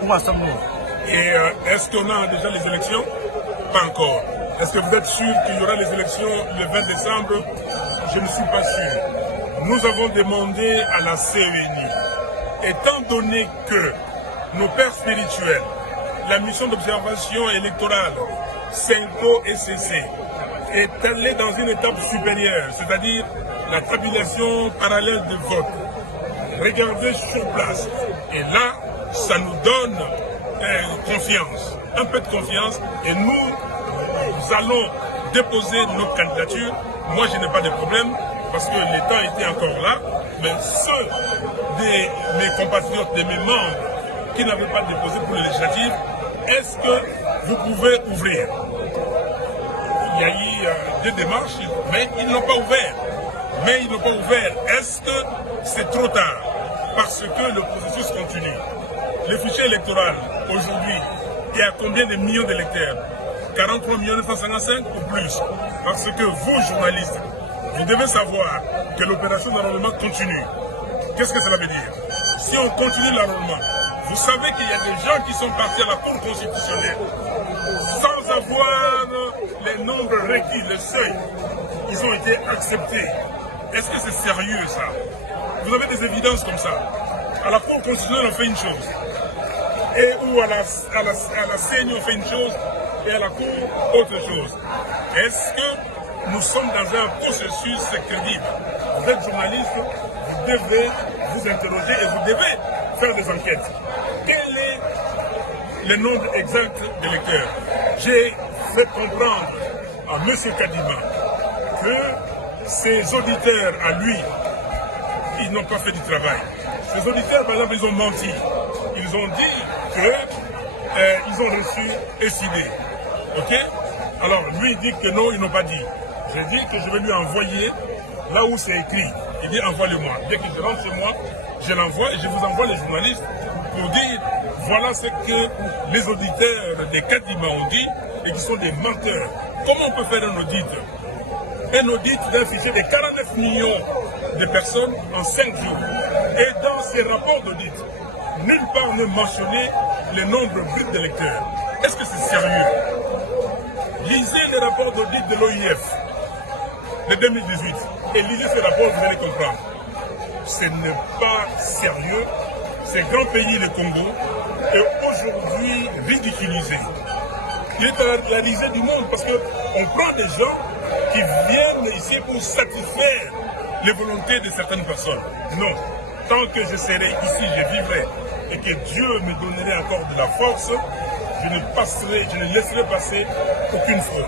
Où en sommes-nous? Et est-ce qu'on a déjà les élections? Pas encore. Est-ce que vous êtes sûr qu'il y aura les élections le 20 décembre? Je ne suis pas sûr. Nous avons demandé à la CENI, étant donné que nos pères spirituels, la mission d'observation électorale, CENCO et CC, est allée dans une étape supérieure, c'est-à-dire la tabulation parallèle de vote. Regardez sur place. Et là, ça nous donne confiance, un peu de confiance, et nous allons déposer notre candidature. Moi, je n'ai pas de problème, parce que le temps était encore là, mais ceux de mes compatriotes, de mes membres, qui n'avaient pas déposé pour les législatives, est-ce que vous pouvez ouvrir? Il y a eu des démarches, mais ils n'ont pas ouvert. Est-ce que c'est trop tard? Parce que le processus continue. Le fichier électoral, aujourd'hui, est à combien de millions d'électeurs? 43 955 ou plus? Parce que vous, journalistes, vous devez savoir que l'opération d'enrôlement continue. Qu'est-ce que cela veut dire? Si on continue l'enrôlement, vous savez qu'il y a des gens qui sont partis à la Cour constitutionnelle sans avoir les nombres requis, le seuil. Ils ont été acceptés. Est-ce que c'est sérieux ça? Vous avez des évidences comme ça. À la Cour constitutionnelle, on fait une chose. Et ou à la CENI, on fait une chose. Et à la Cour, autre chose. Est-ce que nous sommes dans un processus crédible? Vous êtes journaliste, vous devez vous interroger et vous devez faire des enquêtes. Quel est le nombre exact d'électeurs? J'ai fait comprendre à M. Kadima que ses auditeurs, à lui, ils n'ont pas fait du travail. Ces auditeurs, par exemple, ils ont menti. Ils ont dit qu'ils ont reçu SID. Ok? Alors, lui, il dit que non, ils n'ont pas dit. J'ai dit que je vais lui envoyer là où c'est écrit. Il dit, envoie-le-moi. Dès que je rentre chez moi, je l'envoie et je vous envoie les journalistes pour dire, voilà ce que les auditeurs des Kadima ont dit et qui sont des menteurs. Comment on peut faire un audit? Un audit d'un fichier de 49 millions de personnes en 5 jours. Et dans ces rapports d'audit, nulle part ne mentionner le nombre brut d'électeurs. Est-ce que c'est sérieux? Lisez les rapports d'audit de l'OIF de 2018 et lisez ces rapports, vous allez comprendre. Ce n'est pas sérieux. Ce grand pays, le Congo, est aujourd'hui ridiculisé. Il est à la risée du monde parce qu'on prend des gens qui viennent ici pour satisfaire les volontés de certaines personnes. Non. Tant que je serai ici, je vivrai et que Dieu me donnerait encore de la force, je ne laisserai passer aucune fraude.